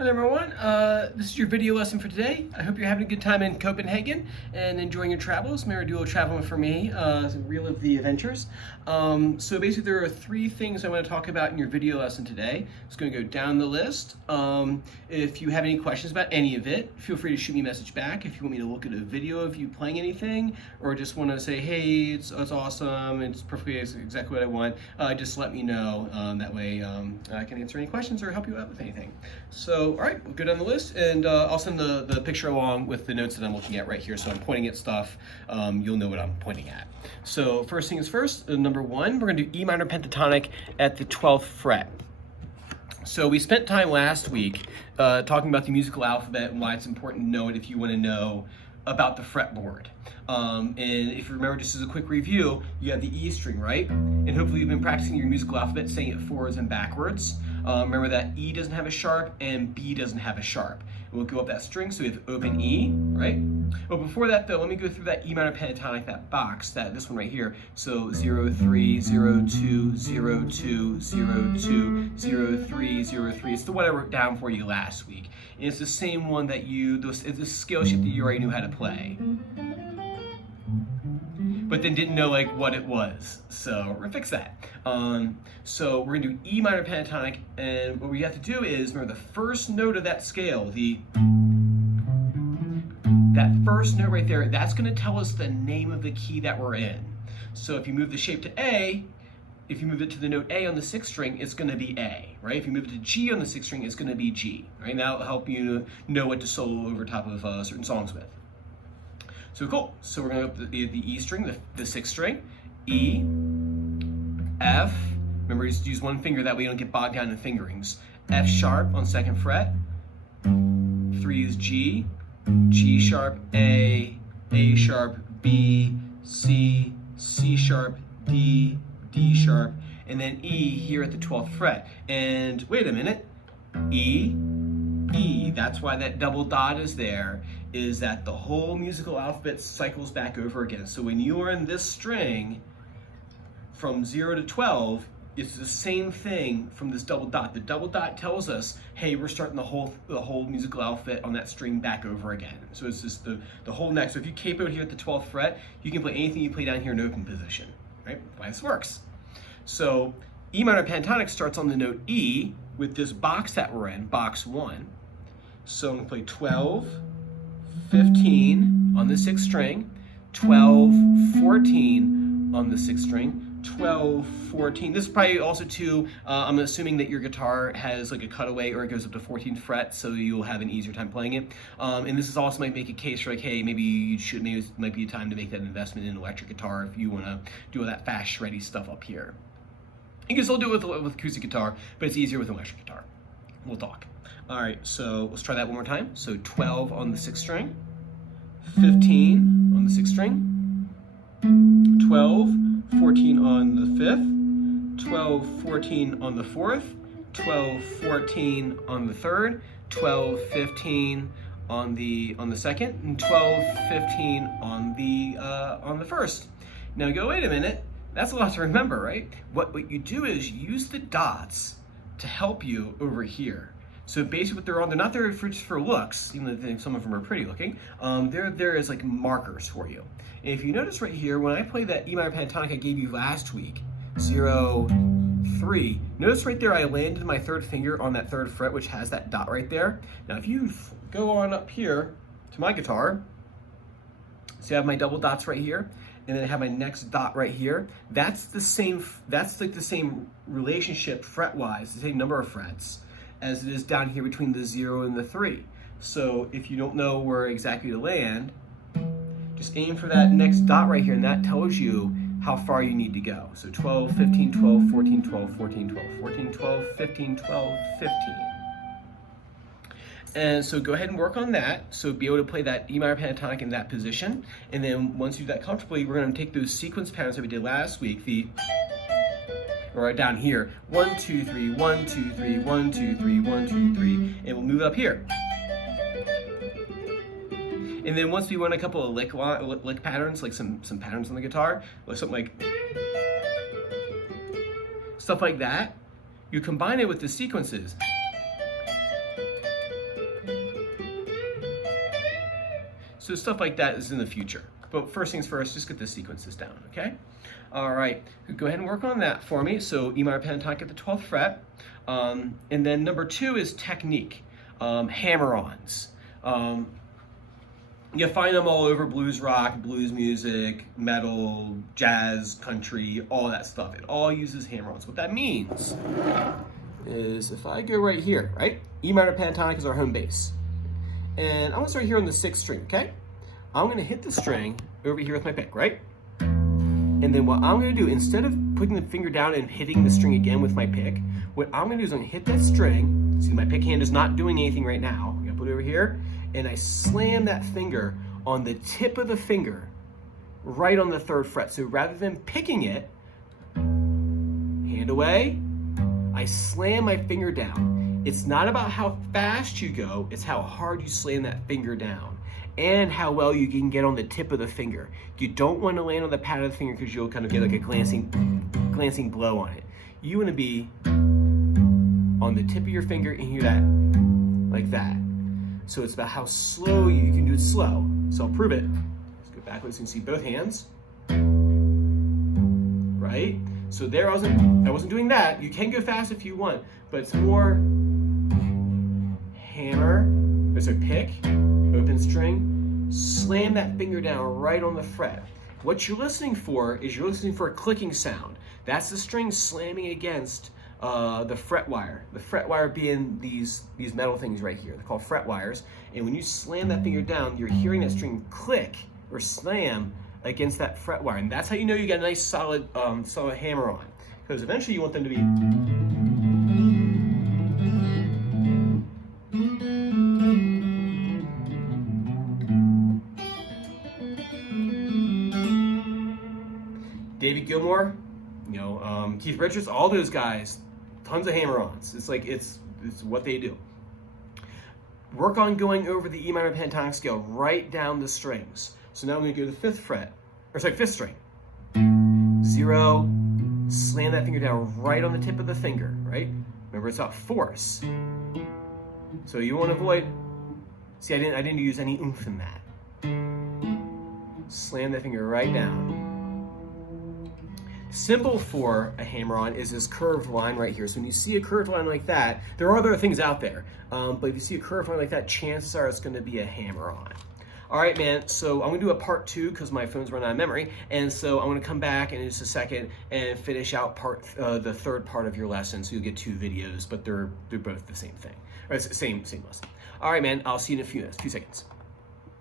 Hi there, everyone. This is your video lesson for today. I hope you're having a good time in Copenhagen and enjoying your travels. Miradulo traveling for me, relive the adventures. So basically there are three things I want to talk about in your video lesson today. It's going to go down the list. If you have any questions about any of it, feel free to shoot me a message back. If you want me to look at a video of you playing anything, or just want to say, hey, it's awesome, it's perfectly exactly what I want, just let me know. That way I can answer any questions or help you out with anything. So, all right, we'll go down the list, and I'll send the picture along with the notes that I'm looking at right here. So I'm pointing at stuff, you'll know what I'm pointing at. So first things first, number one, we're gonna do E minor pentatonic at the 12th fret. So we spent time last week talking about the musical alphabet and why it's important to know it if you want to know about the fretboard. And if you remember, just as a quick review, you have the E string, right? And hopefully you've been practicing your musical alphabet saying it forwards and backwards. Remember that E doesn't have a sharp and B doesn't have a sharp. And we'll go up that string, so we have open E, right? But before that though, let me go through that E minor pentatonic, that box, this one right here. So 0, 3, 0, 2, 0, 2, 0, 2, 0, 3, 0, 3. It's the one I wrote down for you last week. And it's the same one that it's a scale shift that you already knew how to play, but then didn't know like what it was. So we're gonna fix that. So we're gonna do E minor pentatonic, and what we have to do is remember the first note of that scale, that first note right there, that's gonna tell us the name of the key that we're in. So if you move the shape to A, if you move it to the note A on the 6th string, it's gonna be A, right? If you move it to G on the 6th string, it's gonna be G, right? And that'll help you know what to solo over top of certain songs with. So cool. So we're going to go up the E string, the 6th string, E, F. Remember, just use one finger, that way you don't get bogged down in fingerings. F sharp on 2nd fret. 3 is G, G sharp, A sharp, B, C, C sharp, D, D sharp, and then E here at the 12th fret. And wait a minute, E, E, that's why that double dot is there, is that the whole musical alphabet cycles back over again. So when you are in this string from 0 to 12, it's the same thing from this double dot. The double dot tells us, hey, we're starting the whole musical alphabet on that string back over again. So it's just the whole neck. So if you capoed here at the 12th fret, you can play anything you play down here in open position, right? Why this works. So E minor pentatonic starts on the note E with this box that we're in, box 1. So I'm gonna play 12, 15 on the 6th string, 12, 14 on the 6th string, 12, 14. This is probably also too, I'm assuming that your guitar has like a cutaway or it goes up to 14th fret, so you'll have an easier time playing it. And this is also might make a case for like, hey, maybe it might be a time to make that investment in electric guitar if you wanna do all that fast, shreddy stuff up here. You can still do it with acoustic guitar, but it's easier with electric guitar. We'll talk. All right, so let's try that one more time. So 12 on the 6th string, 15 on the 6th string, 12, 14 on the 5th, 12, 14 on the 4th, 12, 14 on the 3rd, 12, 15 on the 2nd, and 12, 15 on the 1st. Now you go, wait a minute, that's a lot to remember, right? What you do is use the dots to help you over here. So basically what they're not there just for looks, even though some of them are pretty looking, they're there as like markers for you. And if you notice right here, when I played that E minor pentatonic I gave you last week, 0, 3, notice right there I landed my 3rd finger on that 3rd fret, which has that dot right there. Now if you go on up here to my guitar, see I have my double dots right here, and then I have my next dot right here. That's like the same relationship fret-wise, the same number of frets, as it is down here between the 0 and the 3. So if you don't know where exactly to land, just aim for that next dot right here, and that tells you how far you need to go. So 12, 15, 12, 14, 12, 14, 12, 14, 12, 15, 12, 15. And so go ahead and work on that. So be able to play that E minor pentatonic in that position. And then once you do that comfortably, we're gonna take those sequence patterns that we did last week, or down here, 1, 2, 3, 1, 2, 3, 1, 2, 3, 1, 2, 3, and we'll move it up here. And then once we run a couple of lick patterns, like some patterns on the guitar, or something like stuff like that, you combine it with the sequences. So stuff like that is in the future. But first things first, just get the sequences down, okay? All right, go ahead and work on that for me. So E minor pentatonic at the 12th fret. And then number 2 is technique, hammer-ons. You find them all over blues rock, blues music, metal, jazz, country, all that stuff. It all uses hammer-ons. What that means is if I go right here, right? E minor pentatonic is our home bass. And I'm gonna start here on the 6th string, okay? I'm gonna hit the string over here with my pick, right? And then what I'm gonna do, instead of putting the finger down and hitting the string again with my pick, what I'm gonna do is I'm gonna hit that string. See, my pick hand is not doing anything right now. I'm gonna put it over here, and I slam that finger on the tip of the finger, right on the 3rd fret. So rather than picking it, hand away, I slam my finger down. It's not about how fast you go, it's how hard you slam that finger down and how well you can get on the tip of the finger. You don't want to land on the pad of the finger because you'll kind of get like a glancing blow on it. You want to be on the tip of your finger and hear that like that. So it's about how slow you can do it slow. So I'll prove it. Let's go backwards and see both hands. Right? So there I wasn't doing that. You can go fast if you want, but it's more hammer, there's a pick, open string, slam that finger down right on the fret. What you're listening for is you're listening for a clicking sound. That's the string slamming against the fret wire. The fret wire being these metal things right here. They're called fret wires. And when you slam that finger down, you're hearing that string click or slam against that fret wire. And that's how you know you got a nice solid hammer on. Because eventually you want them to be David Gilmour, Keith Richards, all those guys, tons of hammer-ons. It's like, it's what they do. Work on going over the E minor pentatonic scale right down the strings. So now I'm going to go to the 5th fret, or sorry, 5th string. 0, slam that finger down right on the tip of the finger, right? Remember, it's about force. So you want to avoid, see, I didn't use any oomph in that. Slam that finger right down. Symbol for a hammer-on is this curved line right here. So when you see a curved line like that, there are other things out there, but if you see a curved line like that, chances are it's going to be a hammer-on. All right, man, so I'm going to do a part 2 because my phone's running out of memory, and so I'm going to come back in just a second and finish out the 3rd part of your lesson, so you'll get 2 videos, but they're both the same thing, or same lesson. All right, man, I'll see you in a few seconds.